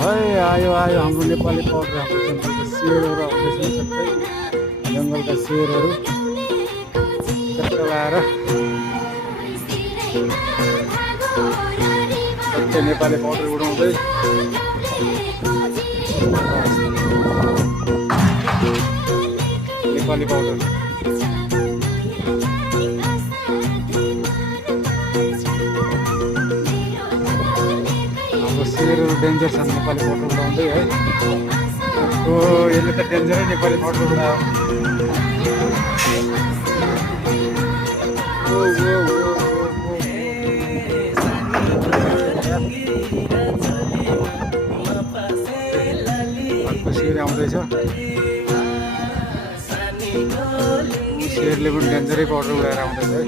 है आयो आयो हाम्रो नेपाली पाउडर हाम्रो जङ्गलका शेरहरू आउँदैछन् सबै जङ्गलका शेरहरू चक्कर लगाएर सबै नेपाली पाउडर उडाउँदै नेपाली पाउडर हाम्रो शेरहरू डेन्जर छन् नेपाली पाउडर उडाउँदै है यसले त डेन्जरै नेपाली पाउडर उडायो शेर आउँदैछ शेरले पनि डेन्जरै पाउडर उडाएर आउँदैछ है